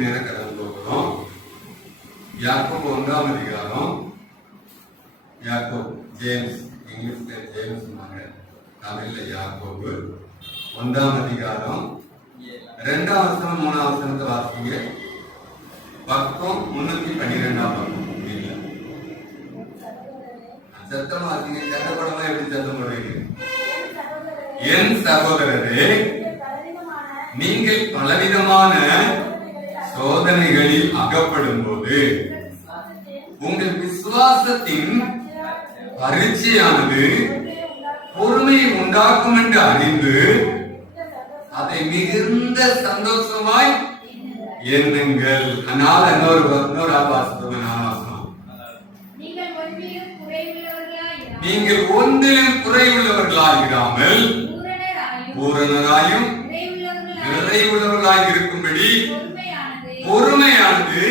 நேரம் கடந்து போகிறோம். யாக்கோபு 1ஆம் அதிகாரம். யாக்கோபு ஜேம்ஸ், இங்கிலீஷ்ல ஜேம்ஸ் தமிழ்ல யாக்கோபு 1ஆம் அதிகாரம் 2ஆம் வசனம் 3ஆம் வசனத்தை வாசிங்க. பக்கம் 312ஆம் பக்கம். சத்தம் வாசிங்க. சத்தப்படமா எப்படி சத்தம் போடுவீங்க? என் சகோதரரே, நீங்கள் பலவிதமான சோதனைகளில் அகப்படும் போது உங்கள் விசுவாசத்தின் பரீட்சையானது பொறுமையை உண்டாக்கும் என்று அறிந்து அதை மிகுந்த சந்தோஷமாய் எண்ணுங்கள். அதனால இன்னொரு ஆபாசம், நீங்கள் ஒன்றிலும் குறைவுள்ளவர்களாயிராமல் பூரணராயும் நிறைவுள்ளவர்களாய் இருக்கும்படி பொறுமையானது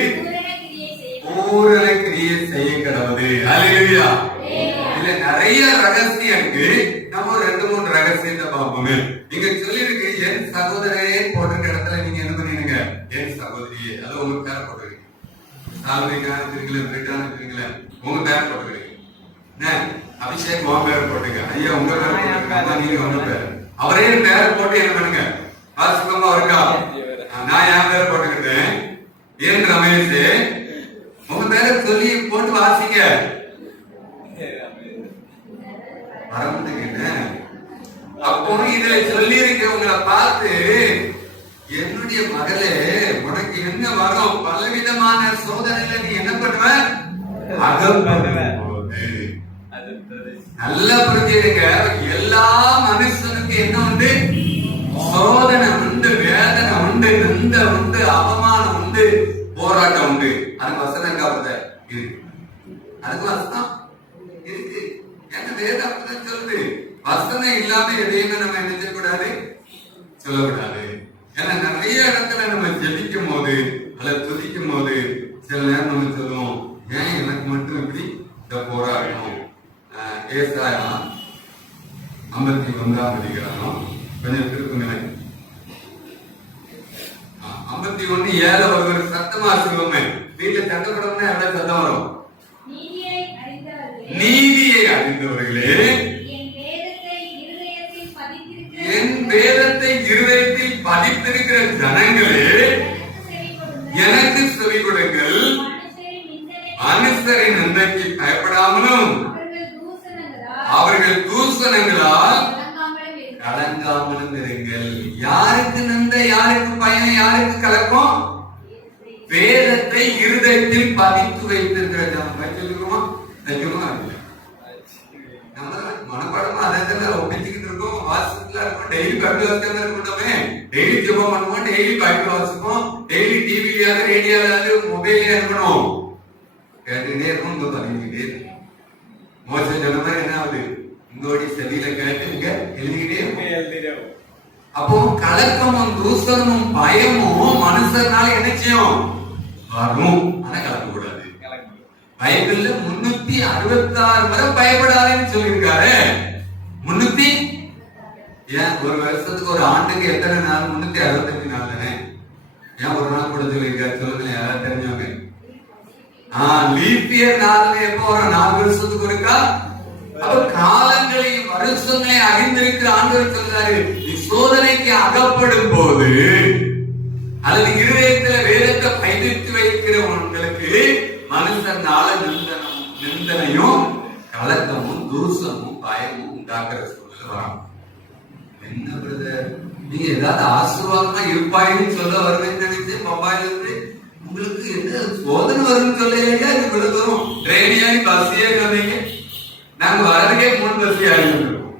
பூரண கிரியை செய்ய கடவுது. அல்லேலூயா. இதுல நிறைய ரகசியம் இருக்கு. நம்ம 2-3 ரகசியத்தை பார்ப்போமே. நீங்க சொல்லிருக்கு என் சகோதரே போட்ட இடத்துல நீங்க என்ன பண்ணிடுங்க, என் சகோதரியே. அது உங்க பேர் போட்டுருக்கீங்க. சாலமைக்கான இருக்கீங்களா, உங்க பேர் போட்டுருக்கீங்க. அபிஷேக் உங்க பேர் போட்டுங்க. ஐயா உங்க பேர் போட்டுருக்காங்க, நீங்க உங்க பேர். அவரே பேர் போட்டு என்ன பண்ணுங்க, வாசிக்கமா இருக்கா? நான் என் பேர் போட்டுக்கிட்டேன். ஏன் ரமேஷ் உங்க பேரை சொல்லி போட்டு வாசிங்க. மறந்துட்டேன். அப்போ இதுல சொல்லி இருக்கவங்களை பார்த்து, என்னுடைய மகளே உனக்கு என்ன வரும், பலவிதமான சோதனையில நீ என்ன பண்ணுவ, நல்லா புரிஞ்சுடுங்க. எல்லா மனுஷனுக்கு என்ன உண்டு, சோதனை உண்டு, வேதனை உண்டு, நிந்த உண்டு, அவமானம் உண்டு, போராட்டம் உண்டு. அதுக்கு வசனம் காப்பத இருக்கு. அதுக்கு வசனம் இருக்கு. ஏன்னா வேதம் அப்படிதான் சொல்லுது. வசனம் இல்லாம எதையுமே நம்ம என்ன செய்யக்கூடாது, சொல்லக்கூடாது. ஏன்னா நிறைய இடத்துல நம்ம ஜெபிக்கும் போது அல்லது துதிக்கும் போது சில நேரம் நம்ம சொல்லுவோம், ஏன் எனக்கு மட்டும் இப்படி இந்த போராட்டம். ஏசாயா 51ஆம் அதிகாரம் கொஞ்சம் திருப்புங்களேன். 51:7 ஒரு சத்தமா சொல்லுவோமே. வீட்டுல சட்டப்படம்னா எவ்வளவு சத்தம் வரும்? நீதியை அறிந்தவர்களே, என் வேதத்தை இருதயத்தில் பதித்திருக்கிற ஜனங்களே, எனக்கு செவி கொடுங்கள். மனுஷரின் நிந்தைக்கு பயப்படாமலும் அவர்கள் தூசணங்களால் கலங்காமலும் இருங்கள். யாருக்கு நிந்தை, யாருக்கு பயன், யாருக்கு கலக்கம்? வேதத்தை இருதயத்தில் பதித்து வைத்திருக்கிற ஜனம். மனப்பாடமா அதை ஒப்பிச்சுக்கிட்டு இருக்கோம், வாசிச்சுல இருக்கோம், டெய்லி பைபிள் வாசிக்காம இருக்கோமே, டெய்லி ஜெபம் பண்ணுவோம், டெய்லி பைபிள் வாசிப்போம், டெய்லி டிவிலயாவது ரேடியோலாவது மொபைல்ல இருக்கணும், கேட்டுக்கிட்டே இருக்கும், பண்ணிக்கிட்டே இருக்கும். மோசம் சொன்ன மாதிரி என்ன ஆகுது, இங்கோடி செவியில கேட்டு இங்க எழுதிக்கிட்டே இருக்கும். அப்போ கலக்கமும் தூசணமும் பயமும் மனுஷனால என்ன செய்யும், வரும். ஆனா கலக்கக்கூடாது. பைபிள்ல 366 முறை பயப்படாதுன்னு சொல்லியிருக்காரு. 300 ஏன் ஒரு வருஷத்துக்கு, ஒரு ஆண்டுக்கு எத்தனை நாள்? 365 நாள் தானே. ஏன் ஒரு நாள் கூட சொல்லியிருக்காரு சொல்லுங்க, யாராவது தெரிஞ்சவங்க? லீப் இயர் நாள் எப்போ வரும்? 4 வருஷத்துக்கு இருக்கா. அப்ப காலங்களையும் வருஷங்களையும் அறிந்திருக்கிற ஆண்டவர் சொல்றாரு, சோதனைக்கு அகப்படும் போது அல்லது இருதயத்துல வேதத்தை பதித்து வைக்கிற உங்களுக்கு மனுஷனால நிந்தனையும் கலக்கமும் தூசமும் பயமும் உண்டாக்குற சூழ்நிலை வரும். என்ன பிரதர், நீங்க ஏதாவது ஆசீர்வாதமா இருப்பாயின்னு சொல்ல வருவேன்னு நினைச்சு மொபைல் இருந்து உங்களுக்கு என்ன சோதனை வரும்னு சொல்லையா? இது விழுதும் ட்ரெயினியானி பஸ் ஏறினீங்க. நாங்க வரதுக்கே 3 பஸ் ஆடி வந்துருக்கோம்.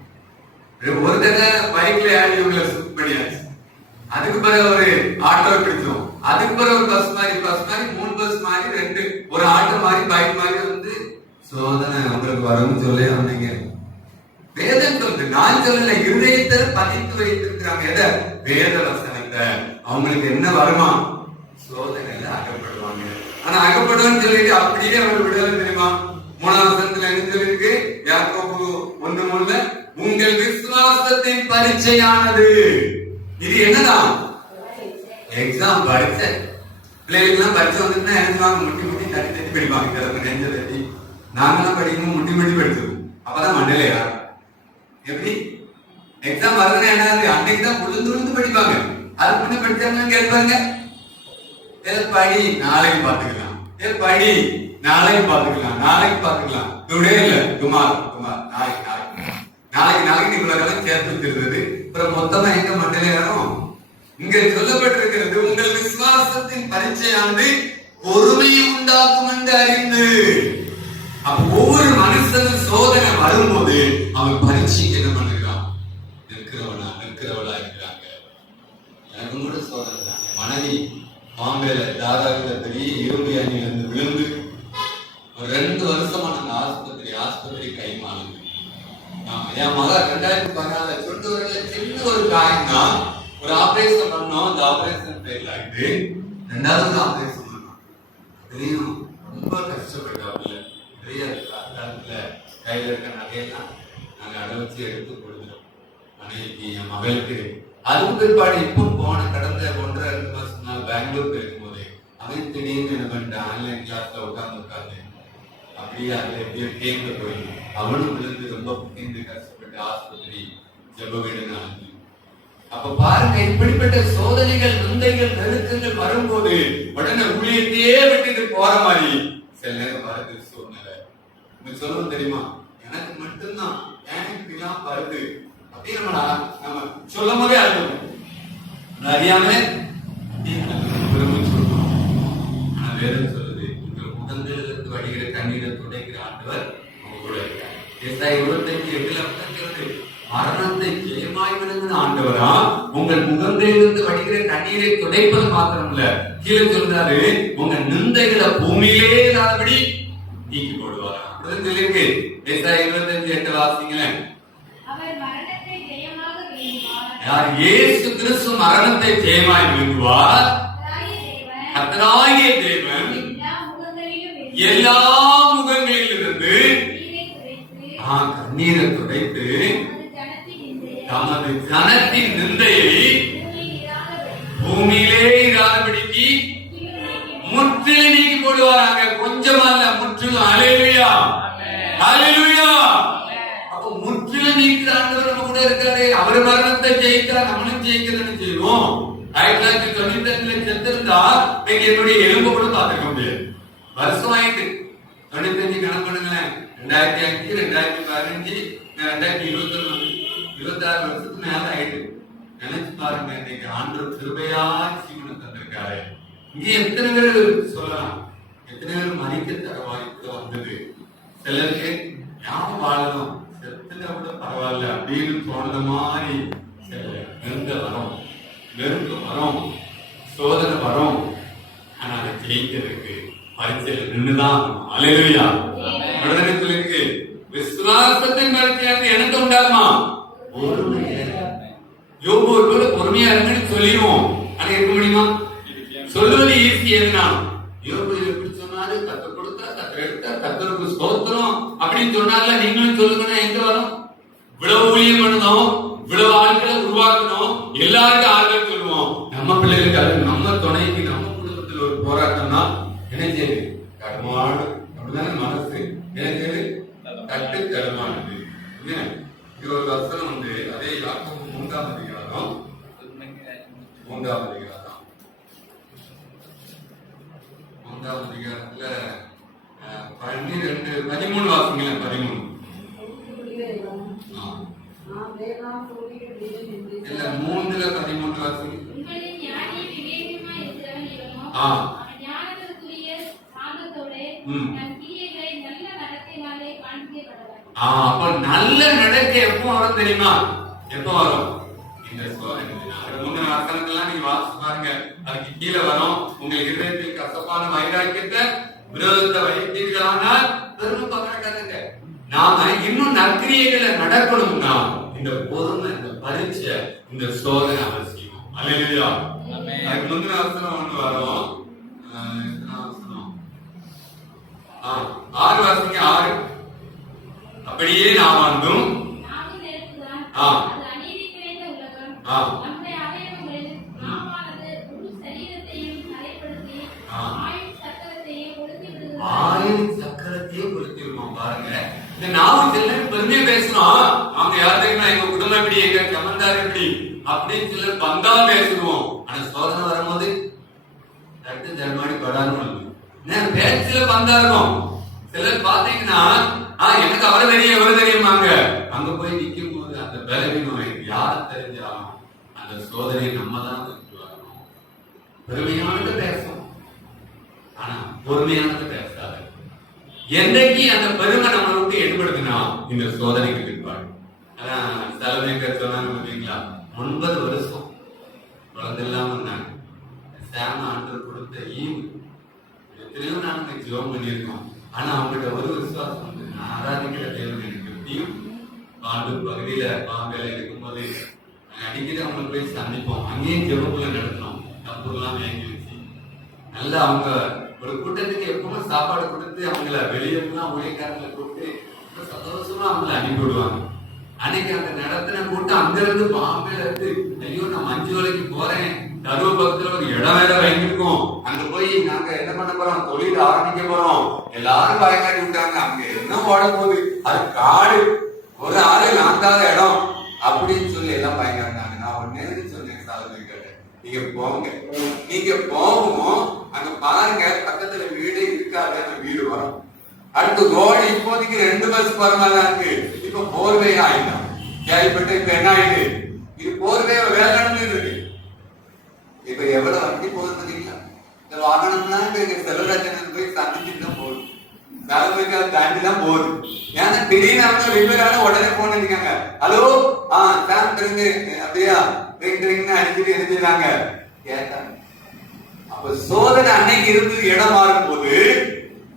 ஒரு தடவை பைக்ல ஆடி உங்களை சுத் பண்ணியாச்சு. அதுக்கு பிறகு ஒரு ஆட்டோ பிடிச்சோம். அதுக்கு பிறகு ஒரு பஸ் மாதிரி 3 பஸ் மாதிரி 2, ஒரு ஆட்டோ மாதிரி பைக் மாதிரி வந்து சோதனை உங்களுக்கு வரும்னு சொல்லி வந்தீங்க. வேதம் சொல்லுது, நான் சொல்லல. இருதயத்தில் பதித்து வைத்திருக்கிறாங்க எதை? வேத வசனத்தை. அவங்களுக்கு என்ன வருமா? சோதனையில அகப்படுவாங்க. ஆனா அகப்படுவான்னு சொல்லிட்டு அப்படியே அவர் விடல தெரியுமா? 3ஆம் வசனத்துல என்ன சொல்லிருக்கு? யாக்கோபு 1:3 உங்கள் விசுவாசத்தின் பரீட்சையானது. இது என்னதான்? எக்ஸாம் பரீட்சை. பிள்ளைகளுக்கு பரிசு வந்துட்டுனா எழுதுவாங்க, முட்டி முட்டி தட்டி தட்டி படிப்பாங்க, சிலருக்கு நெஞ்ச தட்டி. நாங்கெல்லாம் படிக்கணும் முட்டி முட்டி படிச்சிருவோம், அப்பதான் மண்டையில யாரும். எப்படி எக்ஸாம் வருதுன்னா என்னது, அன்னைக்கு தான் விழுந்து விழுந்து படிப்பாங்க. அதுக்கு முன்ன படிச்சாங்கன்னு கேட்பாங்க, படி நாளைக்கு பாத்துக்கலாம், படி நாளைக்கு பாத்துக்கலாம், நாளைக்கு பாத்துக்கலாம், டுடே இல்ல டுமாரோ, டுமாரோ நாளைக்கு நாளைக்கு நாளைக்கு நாளைக்கு இவ்வளவு சேர்த்து வச்சிருந்தது. அப்புறம் மொத்தமா எங்க மண்டையில ஏறும். இங்க சொல்லப்பட்டிருக்கிறது, உங்கள் விசுவாசத்தின் பரீட்சையானது பொறுமையை உண்டாக்கும் என்று அறிந்து. அப்ப ஒவ்வொரு மனுஷனும் சோதனை வரும்போது அவன் பரீட்சைக்கு என்ன பண்ணுறான், நிற்கிறவளா இருக்கிறாங்க. எனக்கும் கூட சோதனை தான். என் மனைவி பாம்பேல தாராவில பெரிய இரும்பு அணியில இருந்து விழுந்து ஒரு 2 வருஷமா நாங்க ஆஸ்பத்திரி கைமாளுங்க. என் மக 2014 சொந்த சின்ன ஒரு காயம் தான், ஒரு ஆபரேஷன் பண்ணோம். அந்த ஆபரேஷன் ஃபெயில் ஆயிட்டு 2வது ஆபரேஷன் பண்ணோம். அதுலயும் ரொம்ப கஷ்டப்பட்டாப்புல. நிறைய காலத்துல கையில இருக்க நகையெல்லாம் நாங்க அடைவச்சு எடுத்து கொடுத்துட்டோம் மனைவிக்கு, என் மகளுக்கு. அதுக்கு பிற்பாடு இப்போ போன கடந்த 1.5-2 மாசம் நான் பெங்களூர் இருக்கும்போது அவன் திடீர்னு என்ன பண்ணிட்டு ஆன்லைன் கிளாஸ்ல உட்கார்ந்து அப்படியே அதுல எப்படியோ கேட்க போய் அவனும் விழுந்து ரொம்ப புரிந்து கஷ்டப்பட்டு ஆஸ்பத்திரி ஜெப வீடுன்னு அனுப்பி. அப்ப பாருங்க, இப்படிப்பட்ட சோதனைகள், நிந்தைகள், நெருக்கங்கள் வரும்போது உடனே ஊழியத்தையே விட்டுட்டு போற மாதிரி சில நேரம் வருது சூழ்நிலை. உங்களுக்கு சொல்லணும் தெரியுமா, எனக்கு மட்டும்தான் எனக்கு எல்லாம் வருது அப்படின்னு நம்ம சொல்லும் போதே அழுவோம். அறியாம விரும்பி சொல்றோம். ஆனா வேதம் சொல்லுது, உங்கள் முகங்களிலிருந்து வடிகிற கண்ணீரை துடைக்கிற ஆண்டவர் உங்க கூட இருக்கார். ஏசாயா 25:8 மரணத்தை ஜெயமாய் விழுங்கின ஆண்டவரா உங்கள் முகங்களிலிருந்து வடிகிற கண்ணீரை துடைப்பது மாத்திரம் இல்ல, கீழே சொல்றாரு உங்க நிந்தைகளை பூமியிலே இல்லாதபடி நீக்கி போடுவாரா. அப்படிதான் சொல்லியிருக்கு. ஏசாயா 25:8 வாசிங்களேன். யார் இயேசு கிறிஸ்து மரணத்தை ஜெயமாய் விழுங்குவார். கர்த்தராகிய தேவன் எல்லா முகங்களிலிருந்து கண்ணீரை துடைத்து தமது ஜனத்தின் நிந்தையை பூமியிலே இராதபடிக்கு முற்றிலும் நீக்கி போடுவாராங்க. கொஞ்சமா இல்ல, முற்றிலும். அல்லேலூயா, அல்லேலூயா. அப்ப முற்றிலும் நீக்கிற ஆண்டவர் நம்ம கூட இருக்காரு. அவர் மரணத்தை ஜெயித்தா நம்மளும் ஜெயிக்கிறதுன்னு செய்வோம். 1995 செத்திருந்தா நீங்க என்னுடைய எலும்பு கூட பார்த்துக்க முடியாது. வருஷம் ஆயிட்டு 95 கணக்கு பண்ணுங்களேன். 2005, 2015, 2021, 26 வருஷத்துக்கு மேல ஆயிட்டு. நினைச்சு பாருங்க, இன்னைக்கு ஆண்டவர் கிருபையா ஜீவனை தந்திருக்காரு. இங்க எத்தனை பேர் சொல்லலாம், எத்தனை பேர் மறிக்க தர வாய்ப்பு வந்தது. சிலருக்கு யாரும் வாழணும், செத்துட்டா கூட பரவாயில்ல அப்படின்னு தோணுத மாதிரி சில நெருக்கம் வரும், சோதனை வரும். ஆனா அதை ஜெயிக்கிறதுக்கு பரிச்சையில் நின்றுதான். அல்லேலூயா. சொல்லிருக்கு, விசுவாசத்தின் பரிச்சையாக எனக்கு உண்டாகுமா யோபு கூட பொறுமையா இருக்குன்னு சொல்லிடுவோம். ஆனா இருக்க முடியுமா? சொல்லுவது ஈஸி. எதுனா யோபு எப்படி சொன்னாரு, கத்தர் கொடுத்தா, கத்தர் எடுத்தா, கத்தருக்கு ஸ்தோத்திரம் அப்படின்னு சொன்னால நீங்களும் சொல்லுங்கன்னா எங்க வரும்? இவ்வளவு ஊழியம் பண்ணணும், இவ்வளவு ஆட்களை உருவாக்கணும், எல்லாருக்கும் ஆட்கள் சொல்லுவோம். நம்ம பிள்ளைகளுக்கு அது நம்ம துணைக்கு நம்ம குடும்பத்தில் ஒரு போராட்டம்னா என்ன செய்யுது? கடுமாடு. அப்படிதானே மனசு என்ன செய்யுது? கட்டு கடுமானது. இது ஒரு வசனம் உண்டு. அதே யாக்கோபு 3ஆம் அதிகாரம் 3ஆம் அதிகாரத்துல 13 வாசிங்களேன். 13 இல்ல 3ல 13 வாசிங்க. அப்ப நல்ல நடக்கை எப்போ வரும் தெரியுமா? எப்போ வரும்? இந்த முன்ன வசனங்கள்லாம் நீங்க வாசிச்சு பாருங்க. அதுக்கு கீழே வரும், உங்கள் இதயத்தில் கசப்பான வைராக்கியத்தை விரோதத்தை வைத்தீர்களானால் பெருமை பாராட்டாதுங்க. நாம இன்னும் நற்கிரியைகளை நடக்கணும்னா இந்த பொறுமை, இந்த பரீட்சை, இந்த சோதனை அவசியம். அல்லேலூயா. அதுக்கு முந்தின வசனம் ஒண்ணு வரும். 6 வாசிங்க. 6 அப்படியே நாம் வந்தும் இந்த நாவும் சில பெருமையா பேசணும். அவங்க யார் தெரியுமா, எங்க குடும்பம் எப்படி, எங்க சமந்தார் எப்படி அப்படின்னு சில பந்தா பேசுவோம். ஆனா சோதனை வரும்போது தட்டு தர்மாடி படாது. பேச்சுல பந்தா இருக்கும். சிலர் பாத்தீங்கன்னா எனக்கு அவரை தெரியும் எவரை தெரியுமாங்க, அங்க போய் நிக்கும் போது அந்த பலவீனம் யார தெரிஞ்சாலும் அந்த சோதனையை நம்ம தான் வரணும். பெருமையானது பேசும், ஆனா பொறுமையானது பேசாது. என்னைக்கு அந்த பெருமை நம்ம விட்டு ஏற்படுத்தினா இந்த சோதனைக்கு பிற்பாடு. தலைமைக்கர் சொன்னாங்க பார்த்தீங்களா, 9 வருஷம் குழந்தை இல்லாம இருந்தாங்க. சாம ஆண்டவர் கொடுத்த ஈவு எத்தனையோ நாங்க ஜெபம் பண்ணியிருக்கோம். ஆனா அவங்ககிட்ட ஒரு விசுவாசம் வந்து, நான் ஆராதிக்கிற தேவன் எனக்கு எப்படியும் ஆண்டூர் பகுதியில பாம்பேல இருக்கும்போது அடிக்கடி அவங்க போய் சந்திப்போம். அங்கேயும் ஜெபக்குள்ள நடத்தணும். தம்பூர்லாம் வாங்கி வச்சு நல்லா அவங்க ஒரு கூட்டத்துக்கு எப்பவுமே சாப்பாடு கொடுத்து அவங்கள வெளியெல்லாம் ஊழியக்காரங்களை கூப்பிட்டு சந்தோஷமா அவங்களை அனுப்பி விடுவாங்க. அன்னைக்கு அந்த நடத்தின கூட்டம் அங்க இருந்து பாம்பேல இருந்து, ஐயோ நான் மஞ்சு வேலைக்கு போறேன், கருவ பக்கத்துல ஒரு இடம் வேற வாங்கிருக்கோம், அங்க போய் நாங்க என்ன பண்ண போறோம், தொழில் ஆரம்பிக்க போறோம். எல்லாரும் பயங்காட்டி விட்டாங்க. அங்க என்ன ஓட போகுது, அது காடு, ஒரு ஆளு நான்காத இடம் அப்படின்னு சொல்லி எல்லாம் பயங்காட்டாங்க. நான் ஒன்னே சொன்னேன், சாதனை கேட்டேன், நீங்க போங்க, நீங்க போவோம், அங்க பாருங்க பக்கத்துல வீடு இருக்காது, அந்த வீடு வரும். அடுத்து ரோடு இப்போதைக்கு 2 பஸ் போற மாதிரிதான் இருக்கு. இப்ப போர்வே ஆயிடும் கேள்விப்பட்டு. இப்ப என்ன ஆயிடுது, இது போர்வே வேலை இருக்கு. இப்ப எவ்வளவு வண்டி போகுது தெரியுங்களா? இந்த வாகனம்னா செல்வராஜன் போய் சந்திச்சுட்டு தான் போகுது, தலைமைக்கு தாண்டி தான் போகுது. ஏன்னா திடீர்னு அவங்க ரிப்பேரான உடனே போன் அடிக்காங்க, ஹலோ சாம் தெரிஞ்சு அப்படியா அடிச்சுட்டு எழுதிடுறாங்க கேட்டாங்க. அப்ப சோதனை அன்னைக்கு இருந்து இடம் மாறும் போது,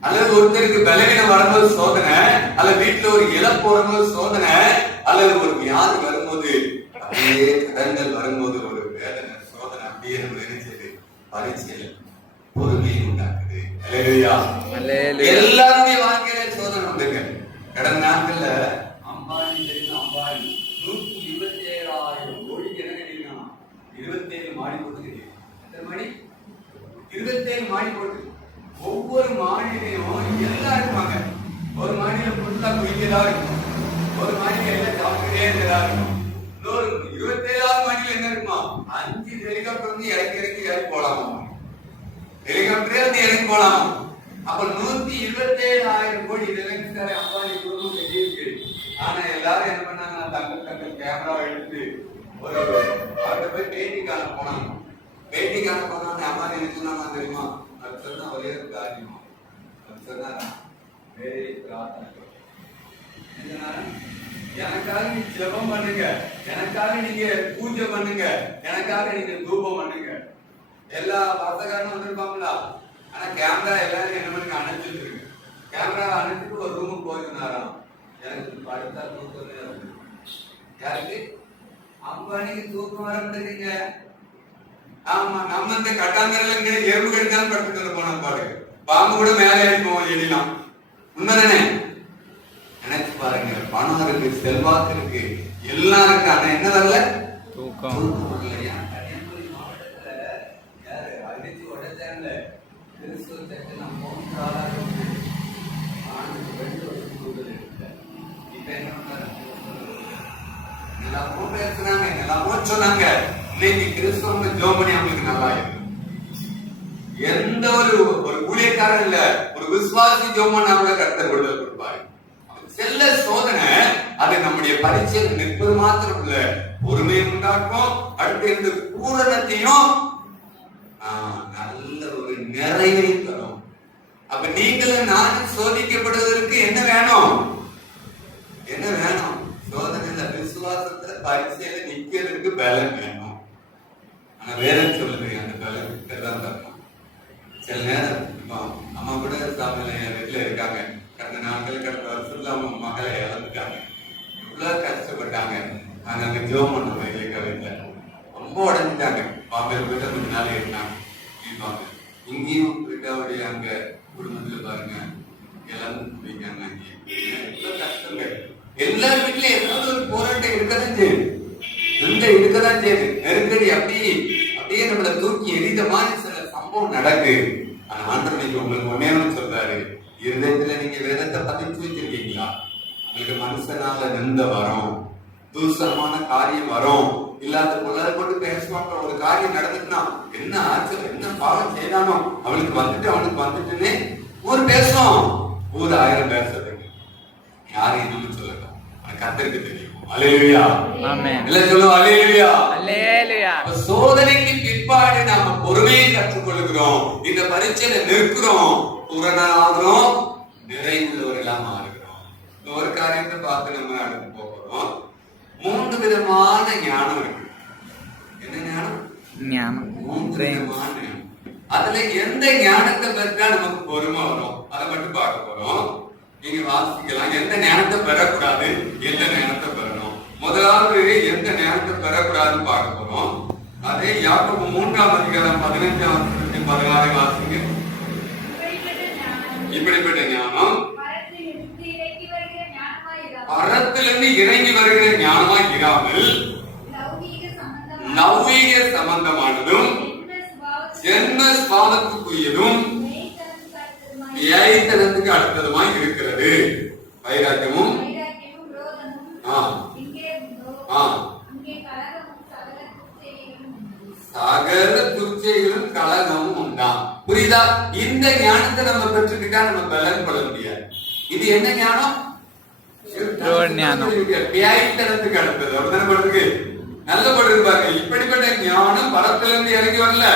அல்லது ஒருத்தருக்கு பலவீனம் வரும்போது சோதனை, அல்லது வீட்டுல ஒரு இழப்பு வரும்போது சோதனை, அல்லது ஒரு வியாதி வரும்போது, அப்படியே கடன்கள் வரும்போது ஒரு வேதனை சோதனை, அப்படியே நம்ம நினைச்சது பரிச்சையில பொறுமையை உண்டாக்குது. எல்லாருமே வாழ்க்கையில சோதனை வந்துங்க. கடந்த நாட்கள்ல அம்பானி 127,000 கோடிக்கு என்ன கட்டிருக்கான், 27 மாடி போட்டு கட்டிருக்கான். எத்தனை மாடி? 27 மாடி போட்டு. ஒவ்வொரு மாடியிலையும் எல்லாம் இருப்பாங்க. ஒரு மாடியில ஃபுல்லா குளிக்கதா இருக்கும், ஒரு மாடியில எல்லாம் சாப்பிட்டே இருந்ததா இருக்கும். இன்னொரு 27வது மாடியில என்ன இருக்குமா, 5 ஹெலிகாப்டர் வந்து இறக்கி போலாமா, ஹெலிகாப்டரே வந்து இறங்கி போலாமா. அப்ப 127,000 கோடி இதெல்லாம் அம்பானி குடும்பம் கட்டியிருக்கு. ஆனா எல்லாரும் என்ன பண்ணாங்க, தங்கள் கேமரா எடுத்து ஒரு அவர்கிட்ட போய் பேட்டி காண போனாங்க. பேட்டி காண போனாங்க. அம்பானி என்ன சொன்னாங்க தெரியுமா, சொன்னா ஒரே ஒரு காரியமா சொன்னாரா, எனக்காக நீ ஜெபம் பண்ணுங்க, எனக்காக நீங்க பூஜை பண்ணுங்க, எனக்காக நீங்க தூபம் பண்ணுங்க. எல்லா வார்த்தைக்காரனும் வந்திருப்பாங்களா? ஆனா கேமரா எல்லாரும் என்ன பண்ணி அணைச்சிட்டு இருக்கு. கேமரா அணைச்சிட்டு ஒரு ரூமுக்கு போயிருந்தாராம். எனக்கு படுத்தா தூக்கம் யாருக்கு, அம்பானிக்கு தூக்கம் வர மாட்டேங்க. ஆமா, நம்ம இந்த கட்டாந்தரையில எறும்பு கடிச்சாலும் படுத்துட்டு போன பாரு, பாம்பு கூட மேலே இருக்கும் எல்லாம். உண்மைதானே? நினைச்சு பாருங்க, பணம் இருக்கு, செல்வாக்கு இருக்கு, எல்லாம் இருக்கு, ஆனா என்ன வரல, தூக்கம் இல்லையா? கன்னியாகுமரி மாவட்டத்துல யாரு அடிச்சு உடைச்சாங்க, கிறிஸ்துவ சர்ச்சை நம்ம 3 ஆண்டுக்கு 2 வருஷம் கூடுதல் இருக்கு. இப்ப என்ன பண்றாங்க, எல்லாமோ பேசுறாங்க, எல்லாமோ சொன்னாங்க. இன்னைக்கு கிறிஸ்தவங்க ஜெபம் பண்ணி அவங்களுக்கு நல்லா இருக்கு. எந்த ஒரு ஊழியக்காரன் இல்ல, ஒரு விசுவாசி ஜெபம் பண்ணா கூட கர்த்தர் விடுதலை கொடுப்பாரு. செல்ல சோதனை அது நம்முடைய பரிச்சையில் நிற்பது மாத்திரம் இல்ல, பொறுமையை உண்டாக்கும், அடுத்து இருந்து பூரணத்தையும் நல்ல ஒரு நிறைவையும் தரும். அப்ப நீங்களும் நானும் சோதிக்கப்படுவதற்கு என்ன வேணும், என்ன வேணும்? சோதனையில விசுவாசத்துல பரிச்சையில நிக்கிறதுக்கு பலன் வேணும். ஆனா வேற சொல்லுங்க, அந்த பலன் தரணும். சில நேரம் இப்போ அம்மா கூட வீட்டுல இருக்காங்க. கடந்த நாட்கள் கடந்த வருஷத்துல அவங்க மகளை இழந்துட்டாங்க. எவ்வளவு கஷ்டப்பட்டாங்க. நாங்க அங்க ஜெபம் பண்ணோம், எங்க வீட்டுல ரொம்ப உடஞ்சிட்டாங்க. பாம்பேல போயிட்டு கொஞ்ச நாள் இருந்தாங்க. இங்கேயும் போயிட்டு அங்க குடும்பத்துல பாருங்க இழந்து போயிட்டாங்க. எவ்வளவு கஷ்டங்கள். எல்லா வீட்லயும் ஏதாவது ஒரு போராட்டம் இருக்கதான் செய்யுது, இருக்கதான் செய்யுது. நெருக்கடி அப்படியே நம்மள தூக்கி எரிந்த மாதிரி சில சம்பவம் நடக்கு. ஆனா ஆண்டவர் உங்களுக்கு ஒன்னே சொல்றாரு, இருதயத்துல நீங்க வேதத்தை பதிச்சு வச்சிருக்கீங்களா? உங்களுக்கு மனுஷனால நிந்த வரும், தூசரமான காரியம் வரும், இல்லாத கொண்டு பேசுவாங்க. ஒரு காரியம் நடந்துட்டுனா என்ன ஆச்சு, என்ன பாவம் செய்தானோ அவனுக்கு வந்துட்டுன்னே ஊர் பேசும். ஊர் 1000 பேசுறதுக்கு யாரும் எதுவும் சொல்லல, கர்த்தருக்கு தெரியும். அல்லேலூயா, ஆமென். இல்ல சொல்லுவோம் அல்லேலூயா, அல்லேலூயா. சோதனைக்கு பிற்பாடு நாம பொறுமையை கற்றுக்கொள்கிறோம், இந்த பரீட்சையில நிற்கிறோம், பூரணாகிறோம், நிறைவுள்ளவர்களா மாறுகிறோம். ஒரு காரியத்தை பார்த்து நம்ம அடுத்து போகிறோம். 3 விதமான ஞானம் இருக்கு. என்ன ஞானம்? ஞானம் 3 விதமான ஞானம். அதுல எந்த ஞானத்தை பெற்றா நமக்கு பொறுமை வரும் அதை மட்டும் பார்க்க போறோம். நீங்க வாசிக்கலாம். எந்த ஞானத்தை பெறக்கூடாது, எந்த ஞானத்தை பெறணும். முதலாவது எந்த ஞானத்தை பெறக்கூடாதுன்னு பார்க்க போறோம். அதே யாக்கோபு 3ஆம் அதிகாரம் 15ஆம் 16 வாசிங்க. இப்படிப்பட்ட ஞானம் பரத்திலிருந்து இறங்கி வருகிற ஞானமாய் இராமல் லௌகீக சம்பந்தமானதும் ஜென்ம சுபாவத்துக்குரியதும் வியாய்த்தனத்துக்கு அடுத்ததுமாய் இருக்கிறது. வைராக்கியமும் சகல துர்ச்சைகளும் கலகமும் உண்டாம். புரியுதா? இந்த ஞானத்தை நம்ம பெற்றுக்கிட்டா நம்ம பலன் கொள்ள முடியாது. இது என்ன ஞானம்? வியாய்த்தனத்துக்கு அடுத்தது. அப்படிதானே நல்ல படுது பாருங்க. இப்படிப்பட்ட ஞானம் பரத்திலிருந்து இறங்கி வரல.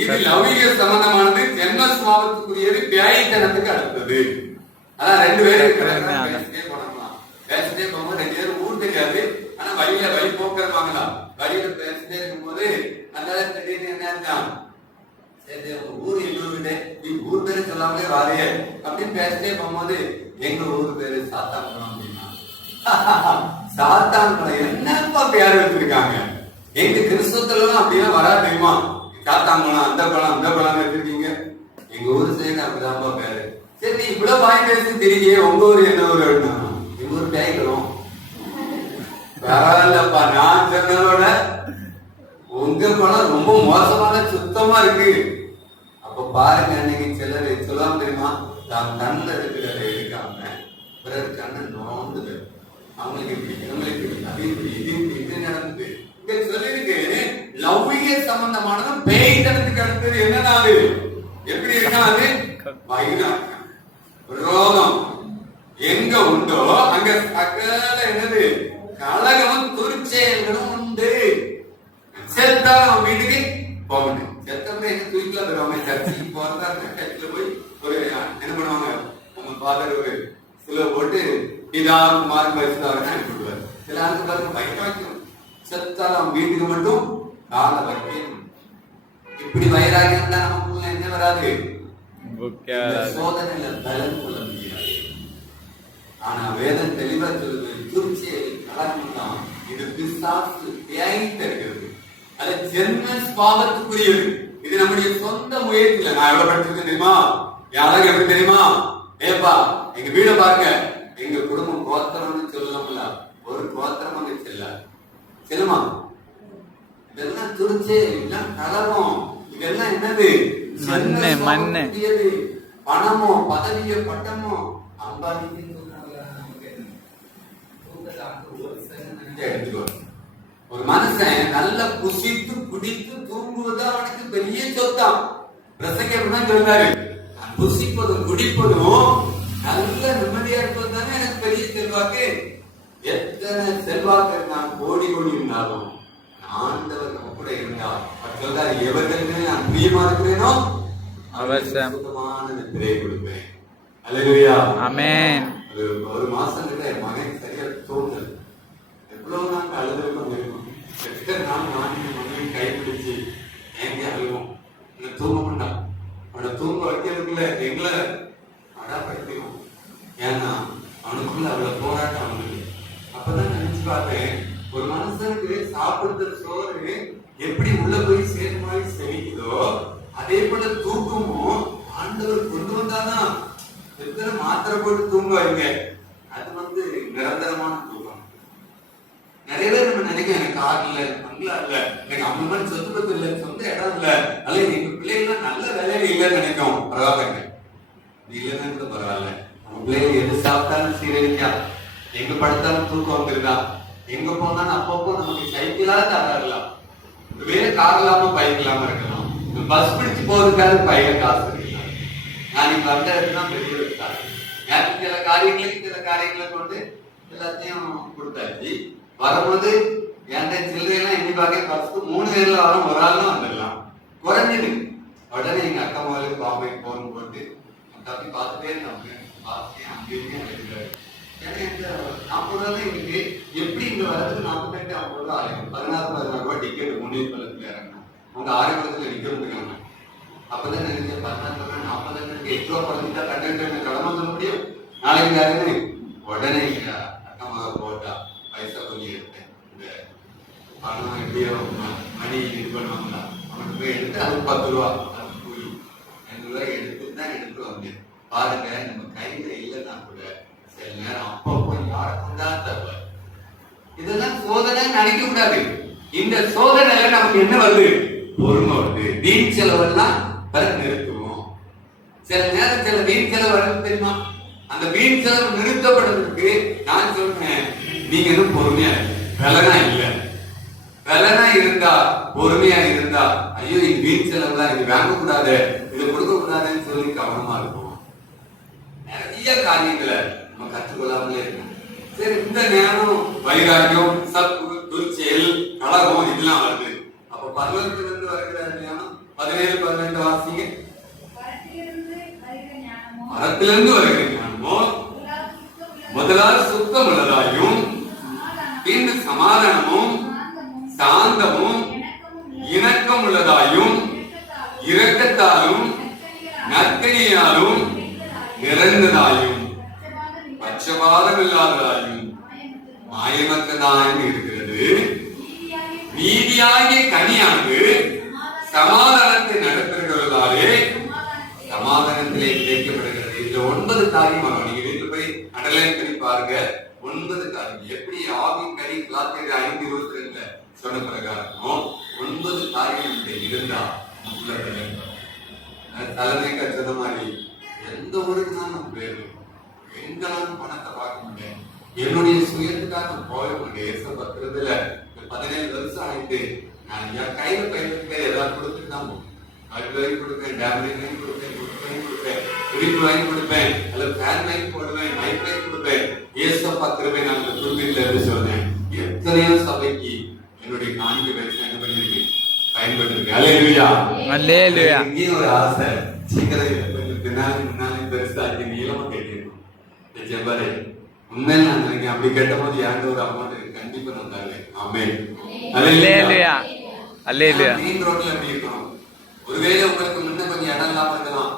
இது லௌகிக சம்பந்தமானது, ஜென்ம சுபாவத்துக்குரியது, வியாய்த்தனத்துக்கு அடுத்தது. அதான் 2 பேரும் இருக்கிறாங்க. பேசிட்டே போகும்போது 2 பேரும் ஊர் தெரியாது, ஆனா வழி போக்குறவாங்களா. வழியில பேசிட்டே இருக்கும்போது அந்த திடீர்னு என்ன ஊர் இன்னொரு வீடு, நீ ஊர் பேரு சொல்லாமலே வாரையே அப்படின்னு பேசிட்டே போகும்போது எங்க ஊர் பேரு சாத்தான்குளம் அப்படின்னா, சாத்தான்குளம் என்னப்பா பேர் வச்சிருக்காங்க? எங்க கிறிஸ்தவத்துல அப்படின்னா வரா தெரியுமா? சாத்தான்குளம், அந்த குளம் வச்சிருக்கீங்க. எங்க ஊர் சைடு அப்படிதான்ப்பா பேரு. சரி, நீ இவ்வளவு வாய் பேசி தெரியலையே, உங்க ஊர் என்ன ஊர்? எங்க ஊர் பேய்க்கிறோம். பரவாயில்லப்பா, நான் சொன்னதோட உங்க குளம் ரொம்ப மோசமான சுத்தமா இருக்கு. அப்ப பாருங்க, அன்னைக்கு சிலர் சொல்லாம தெரியுமா, தான் கண்ணில் இருக்கிறத எடுக்காம பிறர் கண்ணை நோண்டுது. அவங்களுக்கு இப்படி, இவங்களுக்கு அது இப்படி, இது நடந்தது. இங்க சொல்லிருக்கு லௌகிக சம்பந்தமானதும் பேய்த்தனத்துக்கு அடுத்தது என்னன்னா அது எப்படி இருக்கா? அது வைராக்கியம், ரோகம் எங்க உண்டோ அங்க சகல என்னது கலகமும் துர்ச்செயல்களும் உண்டு. செத்தா அவன் வீட்டுக்கு போகணும். செத்தப்ப எங்க தூக்கில வருவாங்க. சர்ச்சைக்கு போறதா இருந்தா சர்ச்சில் போய் ஒரு என்ன பண்ணுவாங்க, நம்ம ஃபாதர் ஒரு சில போட்டு இதா குமார் பரிசுதாரன்னு அனுப்பிவிடுவார். சில ஆளுக்கு பாருங்க வைராக்கியம், செத்தால் அவன் வீட்டுக்கு மட்டும் கால வைக்கணும். இப்படி வைராக்கியம் தான் நமக்குள்ள என்ன வராது, சோதனையில பலன் கொள்ள முடியாது. ஆனா வேதம் தெளிவா சொல்லுது, துர்ச்சியை கலக்கம் தான் இது பிசாசு தேய்த்து இருக்கிறது. அது ஜென்ம சுபாவத்துக்குரியது. இது நம்முடைய சொந்த முயற்சியில. நான் எவ்வளவு படிச்சிருக்கேன் தெரியுமா? யாரும் எப்படி தெரியுமா? ஏப்பா எங்க வீட பாருங்க, எங்க குடும்பம் கோத்திரம்னு சொல்லலாம்ல, ஒரு கோத்திரம் அங்க செல்லுமா? இதெல்லாம் துரிச்சே, இதெல்லாம் கலவம், இதெல்லாம் என்னது? மண்ணு, பணமோ பதவியோ பட்டமோ அம்பாதிக்கு ஒரு மனுஷன் நல்ல புசித்து குடித்து தூங்குவது அவனுக்கு பெரிய சொத்தான். பிரசங்கம் சொல்றாரு, புசிப்பதும் குடிப்பதும் நல்ல நிம்மதியா இருப்பது தானே எனக்கு பெரிய செல்வாக்கு. எத்தனை செல்வாக்கு நான் கோடி இருந்தாலும் ஆண்டவர் நம்ம கூட இருந்தால் சொல்றாரு, எவர்களுக்கு நான் பிரியமா இருக்கிறேனோ அவசரமான நித்திரையை கொடுப்பேன். அல்லேலூயா, ஆமென். ஒரு மாசம் கிட்ட என் மகன் சரியா தோணல. எவ்வளவு நாங்க அழுதுருக்கோம் தெரியுமா? எத்தனை நாள் நான் மகன் கைப்பிடிச்சு ஏங்க அழுவோம். தூங்க மாட்டான். அவனை தூங்க வைக்கிறதுக்குள்ள எங்களை அடாப்படுத்திடும். ஏன்னா அவனுக்குள்ள அவ்வளவு போராட்டம் அவனுக்கு. அப்பதான் நினைச்சு பார்த்தேன், ஒரு மனுஷனுக்கு சாப்பிடுற சோறு எப்படி உள்ள போய் சேர்மாய் செவிக்குதோ அதே போல தூக்கமும் ஆண்டவர் கொண்டு வந்தாதான். எத்தனை மாத்திரை போட்டு தூங்குவாங்க, அது நிரந்தரமான தூக்கம். நிறைய பேர் நம்ம நினைக்க, எனக்கு கார் இல்ல, பங்களா இல்ல, எனக்கு அம்மா சொத்து பத்து இல்ல, சொந்த இடம் இல்ல, அல்லது எங்க பிள்ளைகள் நல்ல வேலையில இல்லைன்னு நினைக்கும். பரவாயில்லைங்க, இல்லைன்னு கூட பரவாயில்ல. நம்ம பிள்ளைகள் எது சாப்பிட்டாலும் சீரழிக்கா, எங்க படுத்தாலும் தூக்கம் வந்துருதா, எங்க போனாலும் அப்பப்போ நமக்கு சைக்கிளா தரலாம், வேற கார் இல்லாம பைக் இல்லாம இருக்கலாம், பஸ் பிடிச்சு போறதுக்காக பையில காசு இருக்கலாம். நான் இப்ப அந்த இடத்துல பெரிய இருக்காரு சில காரியங்களை கொண்டு எல்லாத்தையும் கொடுத்தாச்சு. வரும்போது என் சில்லறையெல்லாம் எண்ணி பார்க்க பஸ்க்கு 3 பேர்ல வரும், ஒரு ஆள்லாம் வந்துடலாம், குறைஞ்சிது. உடனே எங்க அக்கா முதலுக்கு பாம்பைக்கு போன் போட்டு தப்பி பார்த்துட்டே இருந்தாங்க. பார்த்தேன் அங்கேயுமே இருக்கிறாரு. ஏன்னா இந்த 40 ரூபா தான் எங்களுக்கு எப்படி இங்க வரதுக்கு 48 50 ரூபா ஆகும். 16 ரூபாய் டிக்கெட் முன்னேறி பள்ளத்துல இறங்கணும். அவங்க ஆரம்பத்துல நிக்க முடியாங்க. அப்பதான் நினைச்சேன் 16 ரூபாய் 40 8 ரூபா குறைஞ்சிட்டா கண்டக்டர் கடமை சொல்ல முடியும். நாளைக்கு யாருன்னு உடனே அக்கா மக போட்டா பைசா கொஞ்சம் எடுத்தேன். இந்த பணம் எப்படியோ மணி இது பண்ணுவாங்களா அவனுக்கு போய் எடுத்து அது 10 ரூபா கூலி 2 ரூபாய் எடுத்துட்டு தான் எடுத்து வந்தேன். பாருங்க நம்ம கையில இல்லைன்னா கூட சில நேரம் அப்பப்போ யாருக்கும் தான் தருவார். இதெல்லாம் சோதனை நினைக்க கூடாது. இந்த சோதனையில நமக்கு என்ன வருது? பொறுமை வருது. வீண் செலவெல்லாம் நிறுத்துவோம். சில நேரம் சில வீண் செலவு வருது தெரியுமா? அந்த வீண் செலவு நிறுத்தப்படுறதுக்கு நான் சொல்றேன், நீங்க இன்னும் பொறுமையா வெலனா இல்ல, வெலனா இருந்தா பொறுமையா இருந்தா ஐயோ இது வீண் செலவுலாம் இது வாங்க கூடாது இது கொடுக்க கூடாதுன்னு சொல்லி கவனமா இருக்கும். நிறைய காரியங்களை நம்ம கற்றுக்கொள்ளாமலே இருக்கும். சரி, இந்த நேரம் வைராக்கியம் சப்பு துர்ச்செயல் கலகம் இதெல்லாம் வருது. அப்ப பருவத்திலிருந்து வருகிற ஞானம் 17 12 வாசிங்க. மரத்திலிருந்து வருகிற ஞானமோ முதலாவது சுத்தம் உள்ளதாயும் பின்பு சமாதானமும் சாந்தமும் இணக்கம் உள்ளதாயும் இரக்கத்தாலும் நற்கனியாலும் நிறைந்ததாயும் பட்சபாதம் இல்லாததாயும் மாயமற்றதாயும் இருக்கிறது. நீதியாகிய கனியானது சமாதானத்தை நடத்துகிறதாலே சமாதானத்திலே கிடைக்கப்படுகிறது. இதுல 9 காரியம் வரும். நீங்க வீட்டுல போய் அண்டர்லைன் பண்ணி பாருங்க. 9 காரியம் எப்படி ஆவின் கனி கலாத்தியர் 5:22 சொன்ன பிரகாரமோ 9 காரியம் இருந்தா தலைமைக்கு சொன்ன மாதிரி எந்த ஊருக்கு தான் நம்ம போயிடும், எங்கெல்லாம் பணத்தை பார்க்க முடியும். என்னுடைய சுயத்துக்காக நான் போக முடியும். பத்திரத்துல 17 வருஷம் ஆயிட்டு நான் என் கையில பயிர்க்க ஏதாவது கொடுத்துட்டு தான் போவேன். அது வாங்கி கொடுப்பேன், டேப்லெட் வாங்கி கொடுப்பேன், புக் வாங்கி கொடுப்பேன், குறிப்பு வாங்கி கொடுப்பேன், அல்லது ஃபேன் வாங்கி போடுவேன், மைக் வாங்கி கொடுப்பேன். ஏசப்பா திரும்ப நான் இந்த குறிப்பிட்ட இருந்து சொன்னேன். எத்தனையோ சபைக்கு என்னுடைய காணிக்கை பயிற்சி என்ன பண்ணிருக்கு பயன்பட்டு. அல்லேலூயா அல்லேலூயா. இங்கேயும் ஒரு ஆசை சீக்கிரம் கொஞ்சம் முன்னாலே பெருசாக்கி நீளமா கேட்டிருக்கோம். ஜெபரே உண்மையில நான் நினைக்கிறேன் அப்படி கேட்ட போது யாருந்த ஒரு அமௌண்ட் கண்டிப்பா வந்தாரு. ஆமென் அல்லேலூயா அல்லேலூயா. மெயின் ரோட்ல எப்படி இருக்கணும்? ஒருவேளை உங்களுக்கு முன்ன கொஞ்சம் இடம் இல்லாம இருக்கலாம்.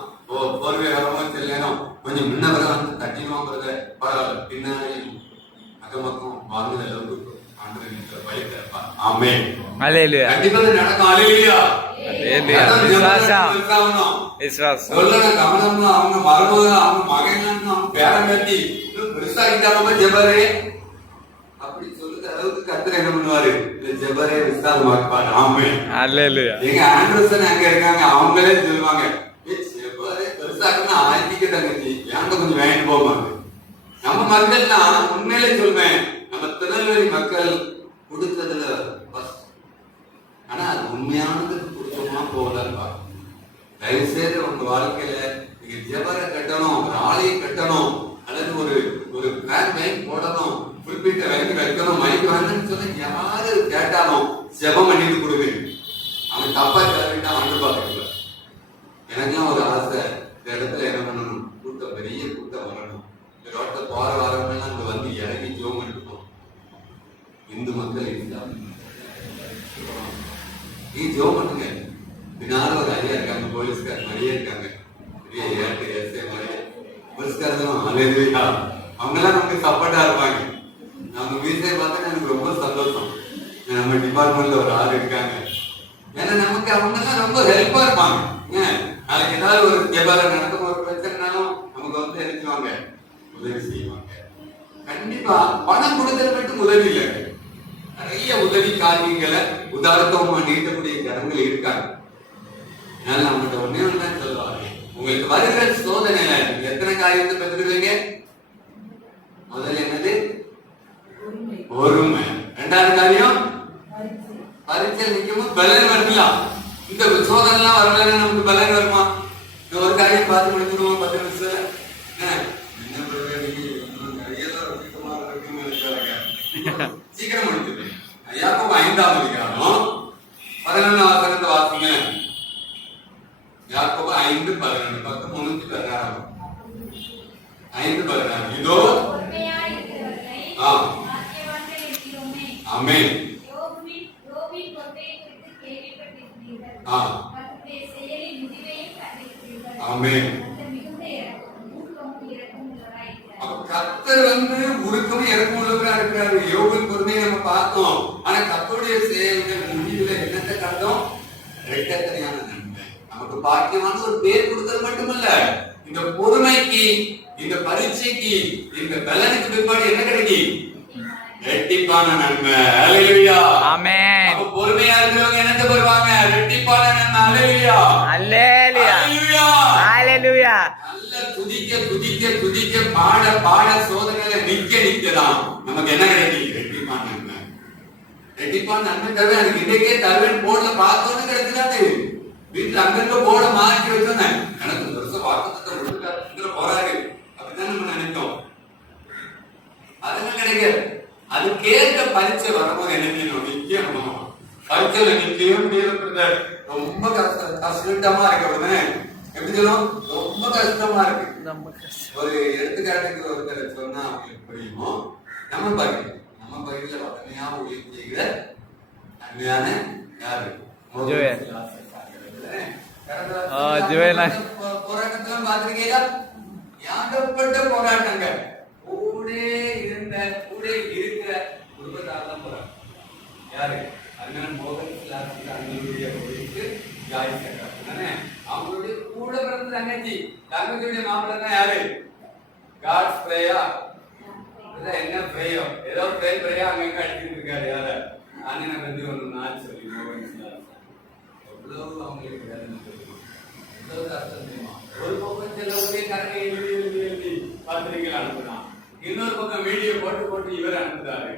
போர்வே வரவும் தெரியணும், கொஞ்சம் முன்ன வர வந்து தட்டிடுவாங்கிறத பரவாயில்ல. பின்னாடி அக்கமக்கம் வாங்குற அளவுக்கு அப்படி சொல்லுற அளவுக்கு கர்த்தர் என்ன பண்ணுவாரு? ஜெபரே விசாலமாக்குவார். ஆமென் அல்லேலூயா. எங்க ஆண்டர்சன் அங்க இருக்காங்க, அவங்களே சொல்லுவாங்க ஜெபரே பெருசாக்குன்னா ஆண்டிக்கு தங்கச்சி ஏன்ட கொஞ்சம் வேண்டிட்டு போவாங்க. நம்ம மக்கள்லாம் உண்மையிலே சொல்வேன், நம்ம திருநெல்வேலி மக்கள் கொடுத்ததுல ஆனா அது உண்மையானது கொடுத்தோம்னா போகலப்பா. தயவு செய்து உங்க வாழ்க்கையில நீங்க ஜெபரை கட்டணும், ஒரு ஆலையை கட்டணும், அல்லது ஒரு ஃபேன் மைக் போடணும், குறிப்பிட்ட வரைக்கும் வைக்கணும், மைக் வேணும்னு சொல்லி யாரு கேட்டாலும் ஜெபம் பண்ணிட்டு கொடுவேன். அவன் தப்பா கேட்டா வந்து பாத்துக்கல. எனக்குலாம் ஒரு ஆசை, இந்த இடத்துல என்ன பண்ணணும், கூட்டம் பெரிய கூட்டம் வரணும். இந்த ரோட்ல போற வரவங்கலாம் அங்க வந்து இறங்கி ஜோம் எடுப்போம். இந்து மக்கள் நீ ஜோம் பண்ணுங்க. பின்னால ஒரு ஐயா இருக்காங்க, போலீஸ்கார் மாதிரியே இருக்காங்க, பெரிய ஏட்டு எஸ்ஏ மாதிரியே போலீஸ்காரங்களும் அலையா அவங்கெல்லாம் நமக்கு சப்போர்ட்டா இருப்பாங்க. நம்ம வீட்டிலே பார்த்தா எனக்கு ரொம்ப சந்தோஷம். நம்ம டிபார்ட்மெண்ட்ல ஒரு ஆள் இருக்காங்க, ஏன்னா நமக்கு அவங்க எல்லாம் ரொம்ப ஹெல்ப்பா இருப்பாங்க. நாளைக்கு ஏதாவது ஒரு ஜெபால நடக்கும், ஒரு பிரச்சனைனாலும் நமக்கு வந்து நினைச்சுவாங்க, உதவி செய்வாங்க. கண்டிப்பா பணம் கொடுத்தது மட்டும் உதவி இல்லை, நிறைய உதவி காரியங்களை உதாரணமா நீட்டக்கூடிய ஜனங்கள் இருக்காங்க. அதனால நம்மகிட்ட ஒன்னே ஒன்றுதான் சொல்லுவாங்க, உங்களுக்கு வருகிற சோதனையில எத்தனை காரியத்தை பெற்றுடுவீங்க? முதல்ல என்னது? இந்த சோதனை எல்லாம் வரலன்னா நமக்கு பலன் வருமா? இந்த ஒரு காரியம் பார்த்து முடிச்சிருவோம் 10 நிமிஷத்துல. சீக்கிரம் முடிச்சிருக்கேன். யாக்கோபு 5ஆம் அதிகாரம் 11ஆம் வசனத்தை வாசிங்க. யாக்கோபு 5:11 3:16 5:16 இதோ ஆமென். ஆமென். கர்த்தர் உருக்கமும் இறக்கம் உள்ளவரா இருக்கிறாரு. யோபின் பொறுமையை நம்ம பார்த்தோம். ஆனா கர்த்தருடைய செயல்கள் முடிவுல என்னத்தை கண்டோம்? இரட்டத்தனையான நன்மை. நமக்கு பாக்கியமான ஒரு பேர் கொடுத்தது மட்டுமல்ல, இந்த பொறுமைக்கு, இந்த பரீட்சைக்கு, இந்த பலனுக்கு பிற்பாடு என்ன கிடைக்கும்? இரட்டிப்பான நன்மை. ஹல்லேலூயா. ஆமென். அப்ப பொறுமையா இருக்கிறவங்க என்னத்தை பெறுவாங்க? இரட்டிப்பான நன்மை. ஹல்லேலூயா. ஹல்லேலூயா. ஹல்லேலூயா. ஹல்லேலூயா. நல்ல துதிக்க துதிக்க துதிக்க பாட பாட சோதனையில நிக்கதான் நமக்கு என்ன கிடைக்கும்? இரட்டிப்பான நன்மை. இரட்டிப்பான நன்மை தருவேன். எனக்கு இன்றைக்கே தருவேன் போர்டுல பார்த்தோன்னு கிடைச்சிடாது. வீட்டுல அங்கங்க போர்ட மாற்றி வச்சோன்னே எனக்கு வருஷம் வாக்குத்தத்தை கொடுத்துட்டாரு போறாரு அப்படிதான் நம்ம நினைத்தோம். அதெல்லாம் கிடைக்காது. அது கேட்க பரீட்சை வரும்போது என்ன செய்யணும்? நிக்கணும். பரீட்சையில நிக்கவே முடியல. ரொம்ப கஷ்டமா இருக்கு. உடனே எப்படி சொல்லும்? ரொம்ப கஷ்டமா இருக்கு. ஒரு எடுத்துக்காட்டுக்கு ஒருத்தர் சொன்னா அவங்களுக்கு புரியுமோ? நம்ம பகுதியில வசனையா உயிர் செய்கிற அருமையான யாரு? போராட்டத்துல பாத்திருக்கீங்களா? ஏகப்பட்ட போராட்டங்கள். கூட இருக்கிற குடும்பத்தால் தான் போறாங்க. யாரு? அதனால மோகன் அவங்களுடைய கூட பிறந்த தங்கச்சி, தங்கச்சியுடைய மாப்பிள்ளை தான் யாரு? காட் ஸ்ப்ரேயா? என்ன பிரேயோ? ஏதோ பிரேயா அங்க அடிச்சுட்டு இருக்காரு. யார? அண்ணன் வந்து ஒண்ணு நான் சொல்லி மோகன் எவ்வளவு அவங்களுக்கு வேதனை தெரியுமா? எவ்வளவு கஷ்டம் தெரியுமா? ஒரு பக்கம் செல்லக்கூடிய கரகை எழுதி பத்திரிகைகள் அனுப்புறான், இன்னொரு பக்கம் வீடியோ போட்டு இவர் அனுப்புறாரு.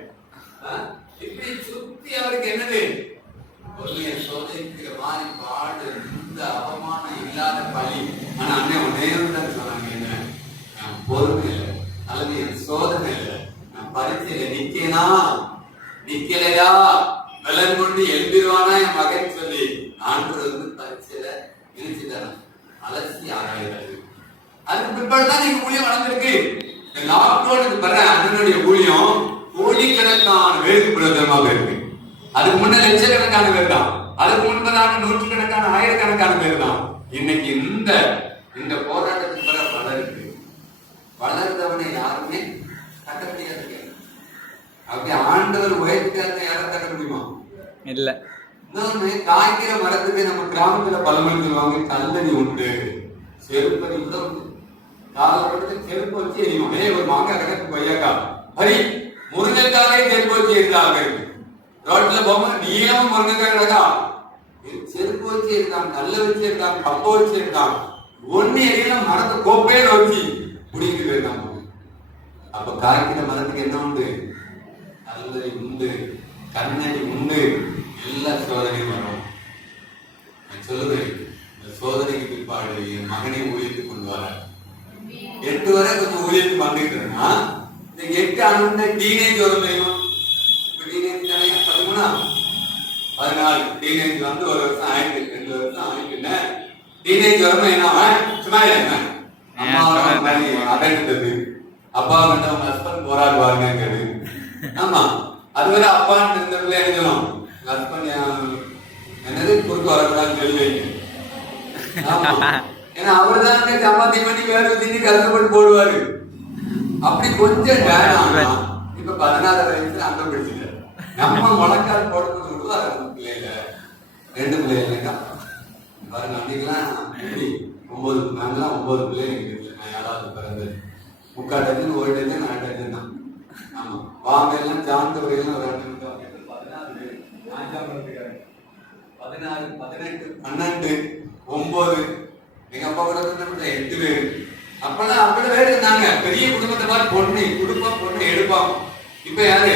இப்படி சுத்தி அவருக்கு என்னது? சோதிக்கிற மாதிரி பாடு, இந்த அவமானம் இல்லாத பழி. ஆனா அண்ணன் ஒன்னே தான் சொன்னாங்க, என்ன? பொறுமை இல்லை அல்லது என் சோதனை இல்லை, நான் பரீட்சையில நிக்கலையா வெள்ளம் கொண்டு எழுதிருவானா என் மகன் சொல்லி ஆண்டு பரீட்சையில நினைச்சுட்டாங்க. அலசி ஆராய்றாரு. அதுக்கு பிற்பாடுதான் நீங்க ஊழியம் வளர்ந்துருக்கு. லாக்டவுனுக்கு பிற அண்ணனுடைய ஊழியம் கோடிக்கணக்கான பேருக்கு பிரயோஜனமாக இருக்கு. அதுக்கு முன்ன லட்சக்கணக்கான பேர் தான், அதுக்கு முன்பதாக நூற்றுக்கணக்கான ஆயிரக்கணக்கான பேர் தான். இன்னைக்கு இந்த போராட்டத்துக்கு பிற வளர்ந்தவனை யாருமே தட்ட முடியாது. அப்படி ஆண்டவர் உயர்த்தியாருன்னா யாரும் தட்ட முடியுமா? இல்ல. இன்னொன்னு, காய்க்கிற மரத்துக்கு நம்ம கிராமத்துல பழமொழி சொல்லுவாங்க, கல்லடி உண்டு செருப்படி கூட உண்டு. காலப்படத்தை செருப்பு வச்சு எரியும். ஒரு மாங்காய் கிடக்கு கொய்யாக்கா, ஹரி முருங்கைக்காவே செருப்பு வச்சு எரிந்தாங்க. ரோட்ல போகும்போது நீளமும் முருங்கைக்காய் கிடக்கா, செருப்பு வச்சு எரிந்தான், கல்ல வச்சு எரிந்தான், கப்ப வச்சு எரிந்தான். ஒண்ணு எரியலாம், மரத்தை கோப்பையில வச்சு குடிக்கிட்டு போயிருந்தாங்க. அப்ப காய்க்கிற மரத்துக்கு என்ன உண்டு? கல்லறி உண்டு, கண்ணடி உண்டு, எல்லா சோதனையும் வரும். நான் சொல்லுவேன், இந்த சோதனைக்கு பிற்பாடு என் மகனை ஊழியத்துக்கு கொண்டு வர 8 வரை கொஞ்சம் ஊழியத்துக்கு வந்துட்டு இருந்தா, இந்த 8 ஆண்டு டீனேஜ் வரும் தெரியுமா? இப்ப டீனேஜ் 13 14 டீனேஜ் வந்து 1 வருஷம் ஆயிட்டு, 2 வருஷம் ஆயிட்டு. டீனேஜ் வரும் என்ன சும்மா இருந்தேன். அடைந்தது அப்பா வந்து அவங்க ஹஸ்பண்ட் போராடுவாருங்கிறது. ஆமா, அது வரை அப்பான்னு இருந்ததுல என்ன சொல்லும், ஹஸ்பண்ட் என்னது குறுக்கு வரக்கூடாதுன்னு சொல்லி வைங்க. ஏன்னா அவரு தான் சப்பாத்தி பண்ணி வேற திண்ணி கஷ்டப்பட்டு போடுவாரு. அப்படி கொஞ்சம் இப்ப 16 வயசுல அங்க பிடிச்சிட்டாரு. நம்ம முழக்கால் போடுறது விடுவாரு. பிள்ளைல 2 பிள்ளைங்க பாருங்க. அன்னைக்கெல்லாம் 9 பிள்ளைங்க இருக்கு. நான் 7வது பிறந்தது. 3/4 டஜன் 1 டஜன் 2 டஜன் தான். ஆமா, வாங்க எல்லாம் ஜாந்த வரையெல்லாம் ஒரு 16 16 18 12 9 எங்க அப்பா கூட 8 பேரு. அப்பெல்லாம் அப்படி வேறு இருந்தாங்க. பெரிய குடும்பத்தை மாதிரி பொண்ணு எடுப்பாங்க. இப்ப யாரு?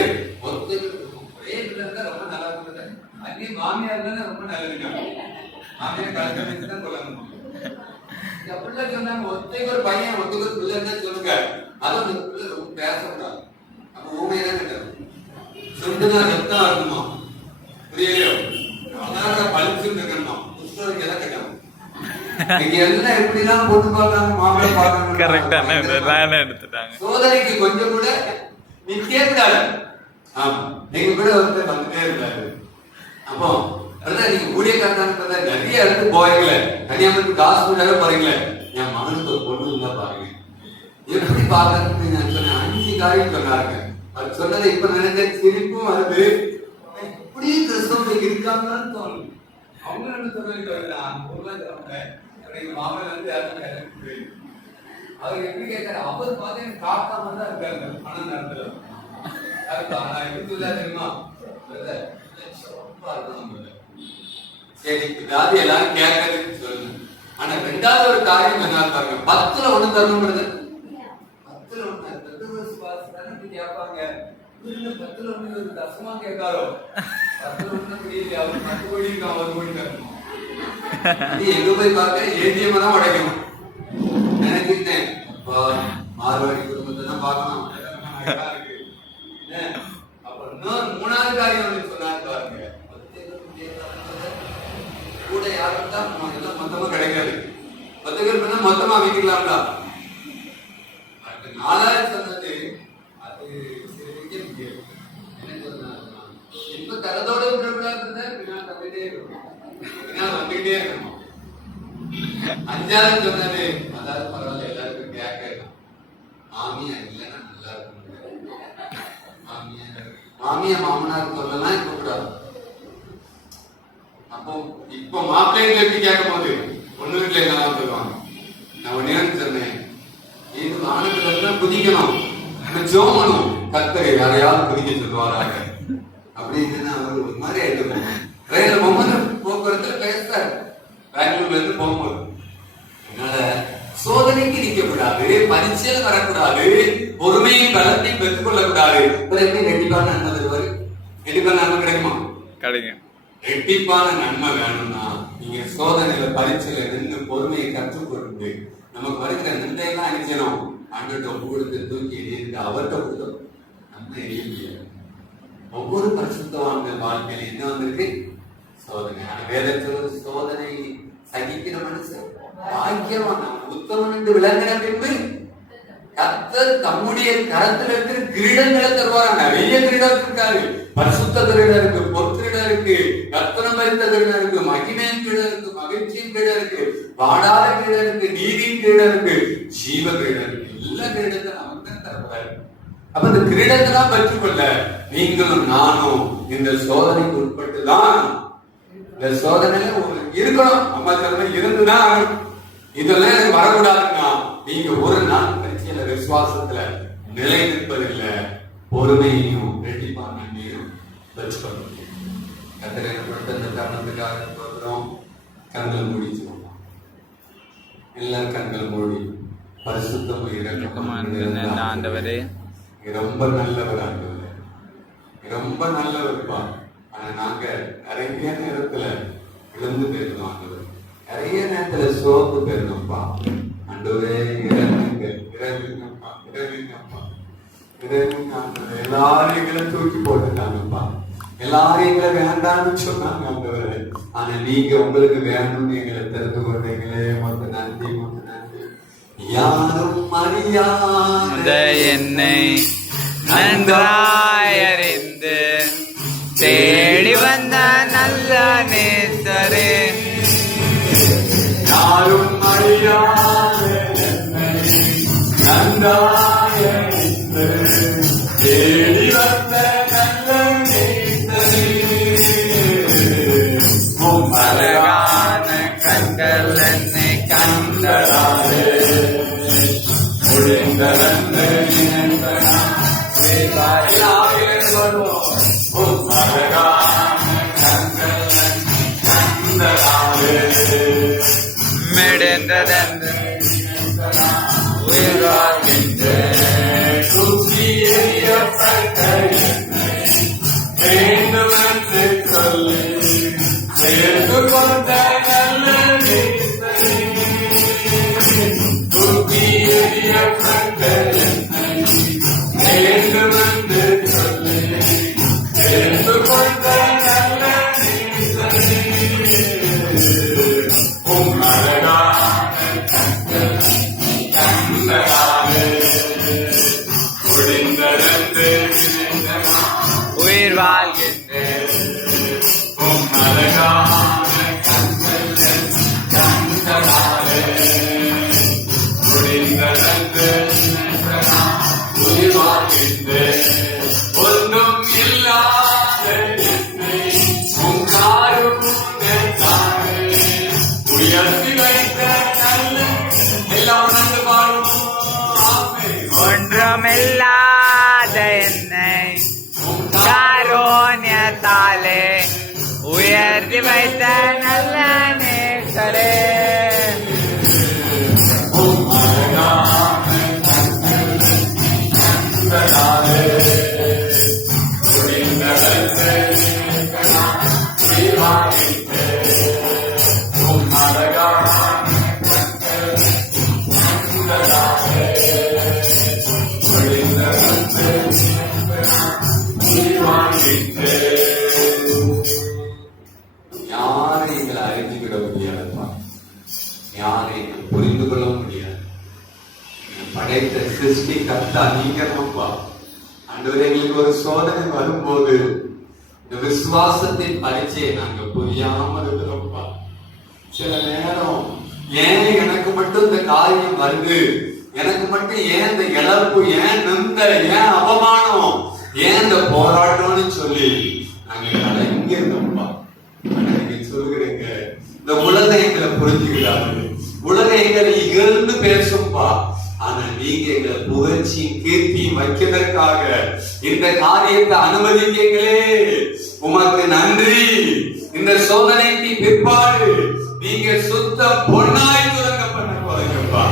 ஒரே இருந்தா ரொம்ப நல்லா இருந்தது. அங்கேயும் மாமியார் இருந்தா ரொம்ப நல்லதுங்க. மாமியை கலக்க வச்சுதான் கொல்லணும். அப்படிலாம் சொன்னாங்க. ஒத்தைக்கு ஒரு பையன் ஒத்துக்கு ஒரு பிள்ளை இருந்தா சொல்லுங்க. அதுவும் அந்த பிள்ளை ரொம்ப பேசக்கூடாது. அப்ப ஊமையதான் கிட்டாது. சொண்டுதான் ரத்தம் இருக்குமா, புரியலையோ? அதான் பழிச்சுட்டு இருக்கணுமா, புஸ்தகம் எல்லாம் கேட்டாங்க. நீங்க எல்லாம் எப்படிலாம் பொண்ணு பார்க்கறாங்க, மாப்பிள்ளை பார்க்கறாங்க. சோதனைக்கு கொஞ்சம் கூட நிக்கவே கூடாது. ஆமா, நீங்க கூட ஒருத்தர் வந்துட்டே இருக்காரு. அப்போ அதான் நீங்க ஊழியக்காரன் நிறைய இடத்துக்கு போறீங்களே, கன்னியாகுமரி ஹாஸ்பிட்டலாக போறீங்களே, என் மகனுக்கு ஒரு பொண்ணு இருந்தா பாருங்க. எப்படி பாக்குறதுன்னு நான் சொன்னேன். 5 காரியம் சொன்னாங்க. அது சொன்னதை இப்ப நினைச்ச சிரிப்பும் வருது. இப்படி கிறிஸ்தவ இருக்காங்கன்னு தோணுது. அவங்க என்ன சொல்லிட்டு மாமன் வந்து அவர் எப்படி கேட்காரு, அவர் பார்த்தீங்கன்னா காக்காம தான் இருக்காங்க பணம் நேரத்துல. ஆனா எப்படி சொல்ல தெரியுமா, சரி இதாவது எல்லாரும் கேட்கறதுக்கு சொல்லுங்க. ஆனா 2வது ஒரு காரியம் என்ன பாருங்க, 10ல 1 தரணும்ன்றது. 10ல 1 கேட்பாங்க. 10ல 1 ஒரு தசமா கேட்காரோ, 10ல 1 புரியல. அவர் 10 கோடி இருக்கா, 1 கோடி தரணும். நீ எங்க போய் பார்க்க ஏடிஎம் தான் உடைக்கணும் நினைக்கிட்டேன். மார்வாடி குடும்பத்தை தான் பார்க்கணும். அப்ப இன்னொரு 3வது காரியம் சொன்னாரு பாருங்க, கூட யாரும் தான் மொத்தமா கிடைக்காது. 10 பேர் பண்ணா மொத்தமா வீட்டுக்கலாம்டா. 4வது சொன்னது அது என்ன சொன்னாங்க, இப்ப தரதோட விடக்கூடாது, வந்துட்டே இருக்கணும். 5வது சொன்னது, அதாவது பரவாயில்ல எல்லாருக்கும் கேட்கலாம். மாமியா இல்லைன்னா நல்லா இருக்கும். மாமியா மாமனார் சொல்லலாம் இப்ப கூடாது. அப்போ இப்ப மாப்பிள்ளைகளை எப்படி கேட்கும் போது ஒண்ணு வீட்டுல எல்லாம் சொல்லுவாங்க. நான் ஒன்னே சொன்னேன், இது வானத்துல குதிக்கணும், ஜோமனும் கத்தரை யாரையாவது குதிக்க சொல்லுவாராங்க அப்படின்னு அவர் ஒரு மாதிரி ஆயிட்டு. ட்ரெயின்ல போகும்போது போக்குவரத்துல பேசுறாரு, பெங்களூர்ல இருந்து போகும்போது. அதனால சோதனைக்கு நிக்க கூடாது, பரீட்சையில் வரக்கூடாது, பொறுமையும் பலத்தையும் பெற்றுக் கொள்ளக்கூடாது. ரெட்டிப்பான நன்மை தருவாரு. ரெட்டிப்பான நன்மை கிடைக்குமா? கிடைக்கும். ரெட்டிப்பான நன்மை வேணும்னா நீங்க சோதனையில பரீட்சையில நின்று பொறுமையை கற்றுக்கொண்டு நமக்கு வருகிற நன்மையெல்லாம் அணிக்கணும். அங்கிட்ட கொடுத்து தூக்கி எரியிட்டு அவர்கிட்ட கொடுத்தோம் நம்ம எரிய முடியாது. ஒவ்வொரு பரிசுத்தவான்கள் வாழ்க்கையில என்ன வந்திருக்கு? சோதனை. ஆனா வேதத்தில் சோதனை சகிக்கிற மனுஷன் பாக்கியவான், உத்தமன் என்று விளங்கின பின்பு கர்த்தர் தம்முடைய கரத்தில் இருக்கிற கிரீடங்களை தருவாரா. நிறைய கிரீடம் இருக்காரு. பரிசுத்த கிரீடம் இருக்கு, பொற்கிரீடம் இருக்கு, கர்த்தனம் பறித்த கிரீடம் இருக்கு, மகிமையின் கிரீடம் இருக்கு, மகிழ்ச்சியின் கிரீடம் இருக்கு, பாடாத கிரீடம் இருக்கு, நீதியின் கிரீடம் இருக்கு, ஜீவ கிரீடம் இருக்கு. எல்லா கிரீடத்தை நமக்கு தான் தருவாரு. அப்ப இந்த கிரீடத்தை தான் பெற்றுக்கொள்ள நீங்களும் நானும் இந்த சோதனைக்கு உட்பட்டுதான். இந்த சோதனையில இருக்கணும். அம்மா சொல்ற இருந்துதான் இதெல்லாம் எனக்கு வரக்கூடாதுன்னா நீங்க ஒரு நாள் பரீட்சையில விசுவாசத்துல நிலை நிற்பதில்லை. பொறுமையையும் ரெட்டிப்பான நன்மையும் பெற்றுக்கொள்ள முடியும். கத்திரப்பட்ட இந்த தருணத்துக்காக சொல்றோம். கண்கள் மூடிச்சுவோம். எல்லாரும் கண்கள் மூடி பரிசுத்தம் ஆண்டவரே, ரொம்ப நல்லவர் ஆண்டவரே, ரொம்ப நல்லவர்ப்பா. ஆனா நாங்க நிறைய நேரத்துல விழுந்து போயிருந்தோம் ஆண்டவர், நிறைய நேரத்துல சோர்ந்து போயிருந்தோம்ப்பா. ஆண்டவரே இறங்குங்க, இறங்குங்கப்பா, இறங்குங்கப்பா, இறங்குங்க ஆண்டவரே. எல்லாரும் எங்களை தூக்கி போட்டுட்டாங்கப்பா, எல்லாரும் எங்களை வேண்டாம்னு சொன்னாங்க ஆண்டவரே. ஆனா நீங்க உங்களுக்கு வேணும்னு எங்களை தெரிந்து கொண்டீங்களே. மொத்த நன்றி, மொத்த நன்றி. யாரும் அறியாத என்னை நன்றாய் அறிந்து தேடி வந்த நல்ல நேசரே, யாரும் அறியாத என்னை நன்றாய் அறிந்து தேடி வந்த நல்ல நேசரே, அழகான கண்கள் என்னை கண்டதாலே முடிந்த மிடந்ததென்று உயிராகின்ற சுற்றி எறியப்பட்ட வேண்டும் என்று சொல்லி சேர்த்து கொண்ட உயிர் வாழ்கின்றேன். ஒன்றும் இல்லாத உயர்த்தி வைத்த நல்ல எல்லாம் நன்று பாடும். ஒன்றுமில்லாத என்னை காரோண்யத்தாலே உயர்த்தி வைத்த நல்ல நேசரே. யாரை எங்களை அறிந்துவிட முடியாதுப்பா, யாரை புரிந்து கொள்ள முடியாது. படைத்த சிருஷ்டி கர்த்தா நீங்க தான்ப்பா. ஆண்டவரே, எங்களுக்கு ஒரு சோதனை வரும்போது இந்த விசுவாசத்தின் பரீட்சையை நாங்க புரியாம இருக்கிறோம்ப்பா. சில நேரம் ஏன் எனக்கு மட்டும் இந்த காரியம் வருது, எனக்கு மட்டும் ஏன் இந்த இழப்பு, ஏன் நிந்த, ஏன் அவமானம், ஏன் இந்த போராட்டம்னு சொல்லி நாங்க கலங்கி இருந்தோம்ப்பா. நீங்க சொல்லுகிறீங்க இந்த உலகம் எங்களை புரிஞ்சுக்கிறாரு, உலகம் எங்களை இகழ்ந்து பேசும்பா. ஆனா நீங்க எங்களை புகழ்ச்சி கீர்த்தி வைக்கிறதற்காக இந்த காரியத்தை அனுமதிக்கீங்களே, உமக்கு நன்றி. இந்த சோதனைக்கு பிற்பாடு நீங்க சுத்த பொன்னாய் துறக்கப்பட்ட போறீங்கப்பா.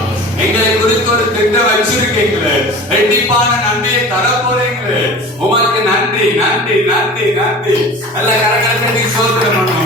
எங்களை குறித்து ஒரு திட்டம் வச்சிருக்கீங்களே, ரெட்டிப்பான நன்றியை தர போறீங்களே, உமக்கு நன்றி நன்றி நன்றி நன்றி. நல்ல கரகரத்தை சோதனை பண்ணும்.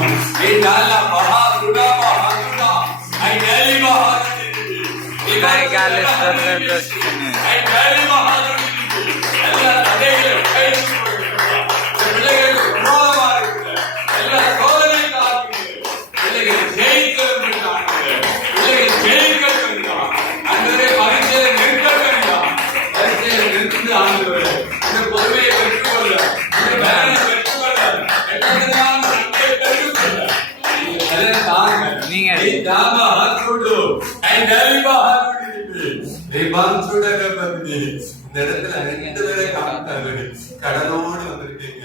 கடலோடு வந்திருக்கீங்க.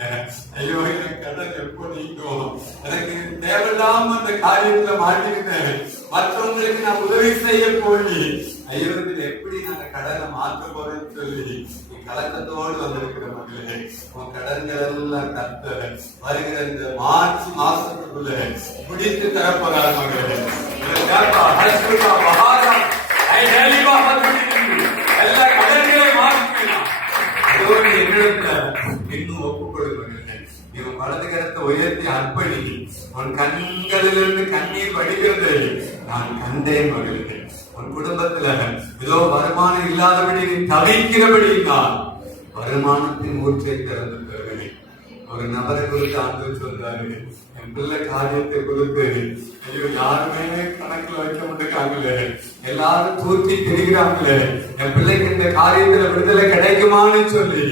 ஐயோ, எனக்கு கடல் எப்போ நீங்கும், எனக்கு தேவையில்லாம அந்த காரியத்துல மாட்டிக்கிட்டேன், மற்றவங்களுக்கு நான் உதவி செய்ய போய் ஐயோ இதுல எப்படி நாங்க கடலை மாற்ற போறேன்னு சொல்லி கலக்கத்தோடு வந்திருக்கிற மகளே, உன் கடன்கள் எல்லாம் கத்த வருகிற இந்த மார்ச் மாசத்துக்குள்ள பிடித்து தரப்போறார் மகளே. எல்லா கடன்களையும் மாற்றிக்கலாம். இன்னும் ஒப்புக்கொடுங்க. இவன் வலது கரத்தை உயர்த்தி அர்ப்பணி. உன் கண்களிலிருந்து கண்ணீர் வடிகிறது நான் கண்டேன் மகளே. உன் குடும்பத்துல ஏதோ வருமானம் இல்லாதபடி நீ தவிக்கிறபடி நான் வருமானத்தின் ஊற்றை திறந்து தருகிறேன். ஒரு நபரை குறித்து ஆண்டு சொல்றாரு, என் பிள்ளை காரியத்தை குறித்து ஐயோ யாருமே கணக்குல வைக்க மாட்டேங்காங்களே, எல்லாரும் தூக்கி திரிகிறாங்களே, என் பிள்ளைக்கு இந்த காரியத்துல விடுதலை கிடைக்குமான்னு சொல்லி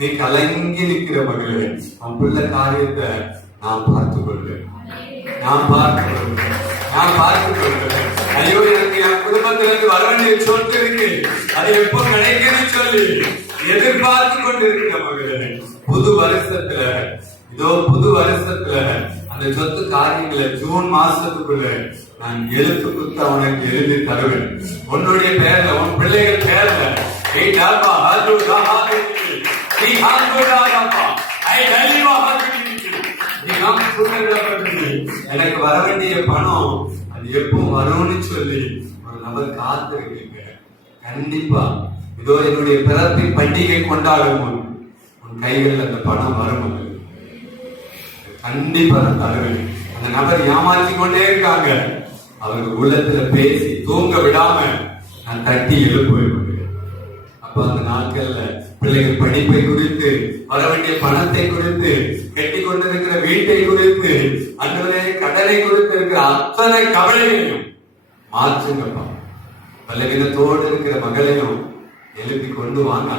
நீ கலங்கி நிற்கிற மகளே, உன் பிள்ளை காரியத்தை நான் பார்த்துக் கொள்வேன், நான் பார்த்துக் கொள்வேன், நான் பார்த்துக் கொள்வேன். ஐயோ எனக்கு என் குடும்பத்திலிருந்து வர வேண்டிய சொத்து இருக்கு, அது எப்போ கிடைக்குன்னு சொல்லி எதிர்பார்த்து கொண்டு இருக்கிற மகளே, புது வருஷத்துல இதோ புது வருஷத்துல அந்த சொத்து காரியங்களை ஜூன் மாசத்துக்குள்ள நான் எழுத்து குத்த உனக்கு எழுதி தருவேன். உன்னுடைய பேர்ல, உன் பிள்ளைகள் பேர்ல எனக்கு வர வேண்டிய பணம் அது எப்போ வரும்னு சொல்லி ஒரு நபர் காத்திருக்கீங்க. கண்டிப்பா இதோ என்னுடைய பிறப்பின் பண்டிகை கொண்டாடும் உன் கைகளில் அந்த பணம் வரும். கண்டிப்பா நான் தருவேன். அந்த நபர் ஏமாற்றி கொண்டே இருக்காங்க, அவர்கள் உள்ளத்துல பேசி தூங்க விடாம நான் தட்டி எழுப்புவேன். அப்ப அந்த நாட்கள்ல பிள்ளைகள் படிப்பை குறித்து, வர வேண்டிய பணத்தை குறித்து, கட்டி கொண்டிருக்கிற வீட்டை குறித்து, அன்றைய கடனை குறித்து இருக்கிற அத்தனை கவலைகளையும் மாற்றுங்கப்பா. பலவீனத்தோடு இருக்கிற மகளையும் எழுப்பி கொண்டு வாங்க.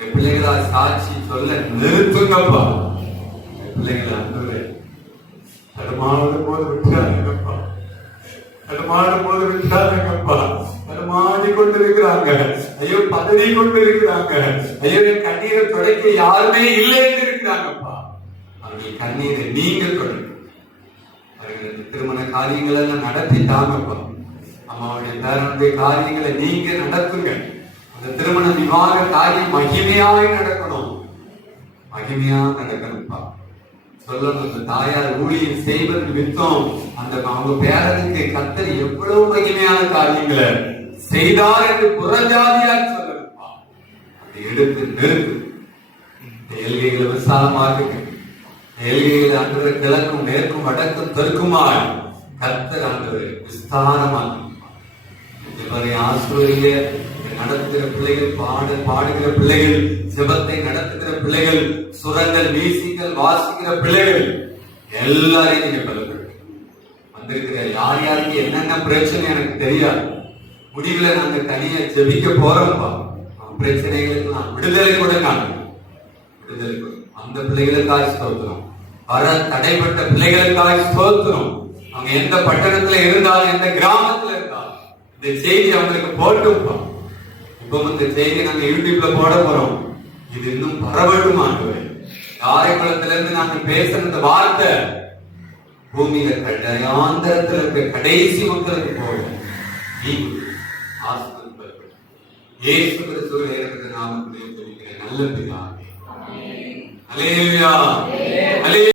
பிள்ளைகளா சாட்சி சொல்ல நிறுத்துங்கப்பா. பிள்ளைகளை அன்புரை தடுமாறும் போது விட்டுறாங்கப்பா, தடுமாறும் போது விட்டுறாங்கப்பா. தடுமாறி கொண்டிருக்கிறாங்க, ஐயோ பதறி கொண்டிருக்கிறாங்க, ஐயோ என் கண்ணீரை துடைக்க யாருமே இல்லைன்னு இருக்கிறாங்கப்பா. அவர்கள் கண்ணீரை நீங்க தொடங்க. அவர்கள் திருமண காரியங்கள் எல்லாம் நடத்தி தாங்கப்பா. அம்மாவுடைய பேரனுடைய காரியங்களை நீங்க நடத்துங்க. அந்த திருமண விவாக காரியம் மகிமையாய் நடக்கணும், மகிமையா நடக்கணும்ப்பா. சொல்லணும், அந்த தாயார் ஊழியம் செய்வது வித்தம் அந்த அவங்க பேரனுக்கு கர்த்தர் எவ்வளவு மகிமையான காரியங்களை செய்தார் என்று புறஜாதியாக சொல்லணும்ப்பா. அதை எடுத்து நிறுத்து. ஏழ்கைகளை விசாலமாக, ஏழ்கைகளை அன்று கிழக்கும் மேற்கும் வடக்கும் தெற்குமாய் கர்த்தர் அன்று விஸ்தாரமாக இவரை ஆசிரிய நடத்துகிற பிள்ளைகள், பாடுகிற பிள்ளைகள், ஜெபத்தை நடத்துகிற பிள்ளைகள், சுரங்கள் வீசிகள் வாசிக்கிற பிள்ளைகள் எல்லாரையும் நீங்க பலப்படுங்க. வந்திருக்கிற யார் யாருக்கு என்னென்ன பிரச்சனை எனக்கு தெரியாது, முடிவுல நாங்க தனியா ஜெபிக்க போறோம்ப்பா. பிரச்சனைகளுக்கு நான் விடுதலை கூட விடுதலை கூட அந்த பிள்ளைகளுக்காக ஸ்தோத்திரம். வர தடைப்பட்ட பிள்ளைகளுக்காக ஸ்தோத்திரம். அவங்க எந்த பட்டணத்துல இருந்தாலும் எந்த கிராமத்துல இருந்தாலும் இந்த செய்தி அவங்களுக்கு போட்டுப்பா. இப்ப இந்த செய்தி நாங்க யூடியூப்ல போட போறோம். இது இன்னும் பரவட்டும் ஆண்டுவே. காரைக்குளத்துல இருந்து நாங்க பேசுற இந்த வார்த்தை பூமியில கடையாந்தரத்துல இருக்க கடைசி மக்களுக்கு போகும். இயேசு கிறிஸ்துவின் நாமத்திலே சொல்கிறேன் நல்ல பிதாவே. அல்லேலூயா.